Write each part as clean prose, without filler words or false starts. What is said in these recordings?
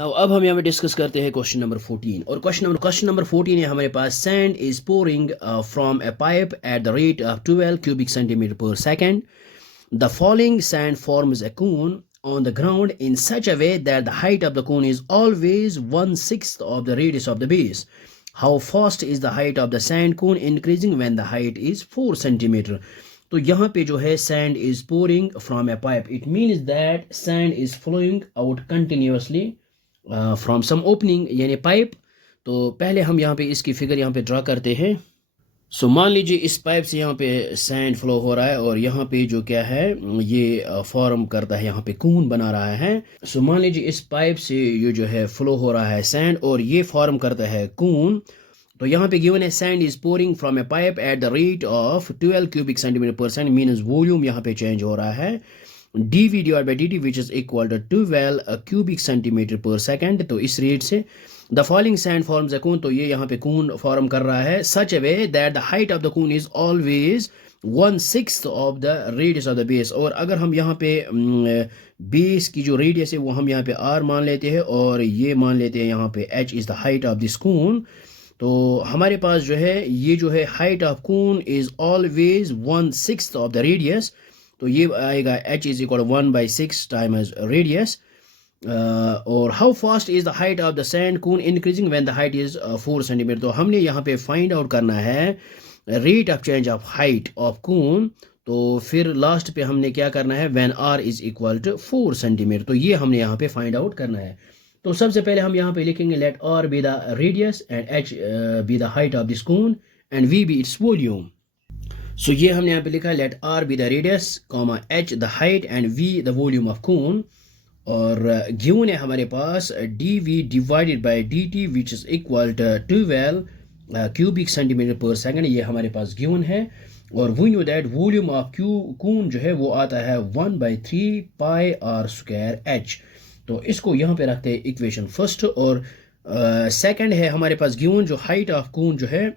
Now अब हम यहाँ पे डिस्कस करते हैं क्वेश्चन नंबर 14 और क्वेश्चन नंबर 14 है हमारे पास sand is pouring from a pipe at the rate of 12 cubic centimeter per second. The falling sand forms a cone on the ground in such a way that the height of the cone is always 1/6 of the radius of the base. How fast is the height of the sand cone increasing when the height is 4 centimeter? तो यहाँ पे जो है sand is pouring from a pipe. It means that sand is flowing out continuously from some opening यानी pipe. तो पहले हम यहाँ पे इसकी फिगर यहाँ पे ड्रा करते हैं। सो मान लीजिए इस पाइप से यहाँ पे सैंड फ्लो हो रहा है और यहाँ पे जो क्या है ये फॉर्म करता है, यहाँ पे कून बना रहा है। सो मान लीजिए इस पाइप से ये जो है फ्लो हो रहा है सैंड और ये फॉर्म करता है कून। तो यहाँ पे गिवन है sand is pouring from a pipe at the rate of 12 cubic centimeter per second, means volume यहाँ पे चेंज हो रहा है dv divided by dt which is equal to 12 cubic centimeter per second। तो इस रेट से the falling sand forms a cone, तो ये यहाँ पे कून फॉर्म कर रहा है such a way that the height of the cone is always 1/6 of the radius of the base। और अगर हम यहाँ पे बेस की जो रेडियस है वो हम यहाँ पे r मान लेते हैं और ये मान लेते हैं यहाँ पे h is the height of this cone। तो हमारे पास जो है ये जो है height of cone is always 1/6 of the radius। तो ये आएगा h is equal 1/6 times radius. और how fast is the height of the sand cone increasing when the height is 4 centimetre. तो हमने यहाँ पे फाइंड आउट करना है rate of change of height of cone. तो फिर लास्ट पे हमने क्या करना है when r is equal to 4 centimetre. तो ये हमने यहाँ पे फाइंड आउट करना है। तो सबसे पहले हम यहाँ पे लिखेंगे let r be the radius and h be the height of this cone and v be its volume. So ये हमने यहाँ पे लिखा let r be the radius comma h the height and v the volume of cone. और given है हमारे पास dv divided by dt which is equal to 12 cubic centimeter per second, ये हमारे पास गिवन है। और we know that volume of cone जो है वो आता है 1/3 पाई r स्क्वायर h। तो इसको यहाँ पे रखते हैं इक्वेशन फर्स्ट। और सेकंड है हमारे पास गिवन जो हाइट ऑफ कून जो है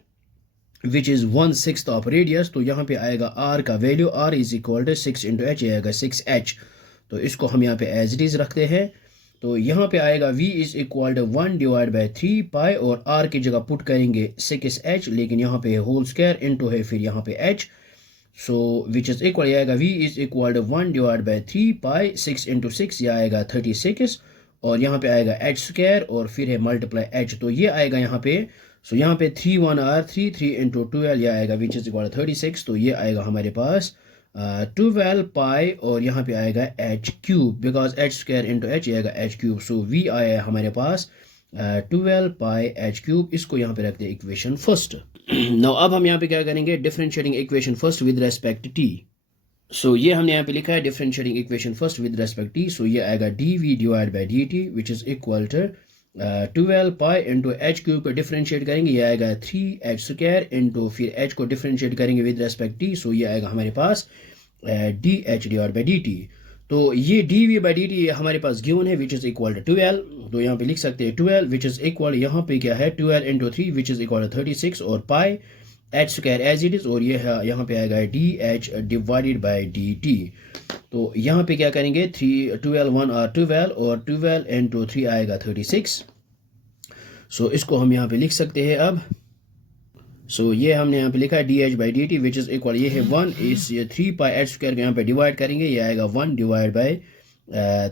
विच इज़ 1/6 ऑफ रेडियस। तो यहाँ पे आएगा r का value r is equal to 6 into H आएगा 6h। तो इसको हम यहाँ पे एज इट इज़ रखते हैं। तो यहाँ पे आएगा v इज इक्वल टू 1/3 पाई और r की जगह पुट करेंगे 6h, लेकिन यहाँ पे होल स्क्वायर इंटू है फिर यहाँ पे h। So which is equal आएगा v is equal to 1/3 pi 6 into 6, यह आएगा 36 और यहाँ पे आएगा h स्क्वायर और फिर है मल्टीप्लाई h। तो ये आएगा यहाँ पे। सो यहाँ पे 3 1 r 3 3 इंटू 12 यह आएगा विच इज इक्वल 36। तो ये आएगा हमारे पास 12 पाई और यहाँ पे आएगा h cube because h square into h आएगा h क्यूब। सो v आया हमारे पास 12 पाई h क्यूब। इसको यहाँ पे रखते हैं इक्वेशन फर्स्ट। नाउ अब हम यहाँ पे क्या करेंगे differentiating equation first with respect t। So ये हमने यहाँ पे लिखा है differentiating equation first with respect t। So ये आएगा dv divide by dt which is equal to 12 pi into H cube को डिफरेंशिएट करेंगे, ये आएगा 3h स्क्वायर इंटू फिर h को डिफरेंशिएट करेंगे विद रेस्पेक्ट t। सो ये आएगा हमारे पास dh डिवाइड बाई dt। तो ये dv बाई dt हमारे पास गिवन है विच इज इक्वल टू 12। तो यहाँ पे लिख सकते हैं 12 विच इज इक्वल, यहाँ पे क्या है 12 into 3 which is equal to 36 और pi h square as it is और ये है यहाँ पे आएगा dh डिवाइडेड बाई dt। तो यहाँ पे क्या करेंगे 12 1 और 12 और 12 इंटू 3 आएगा 36। सो इसको हम यहाँ पे लिख सकते हैं अब। सो ये हमने यहाँ पे लिखा है dh by dt which is equal, ये है 1 इस 3 पाई h स्क्वायर को यहाँ पे डिवाइड करेंगे, ये आएगा 1 divide by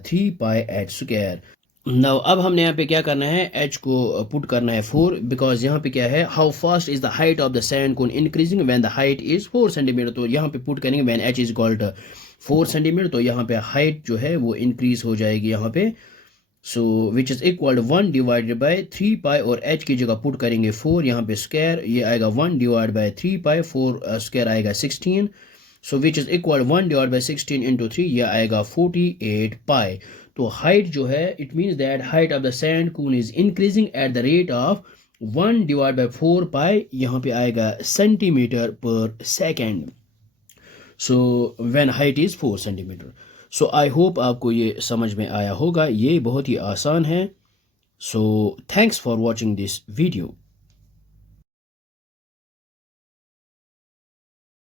3 pi h square. Now अब हमने यहाँ पे क्या करना है h को पुट करना है 4 बिकॉज यहाँ पे क्या है how fast is the height of the sand cone increasing when the height is 4 centimetre. तो यहाँ पे पुट करेंगे when h is equal to 4 centimetre. तो यहाँ पे हाइट जो है वो इंक्रीज हो जाएगी यहाँ पे। So which is equal to 1 divided by 3 pi और h की जगह पुट करेंगे 4, यहाँ पे स्क्वायर ये आएगा 1 डिवाइड बाई 3 पाई 4 स्क्वायर आएगा 16। So which is equal 1 divide by 16 into 3 यह आएगा 48 पाई। तो हाइट जो है it means that height of the sand cone is increasing at the rate of 1 divide by 4 pi, यहाँ पे आएगा centimetre per second. So when height is 4 centimetre. So I hope आपको ये समझ में आया होगा, ये बहुत ही आसान है। So thanks for watching this video.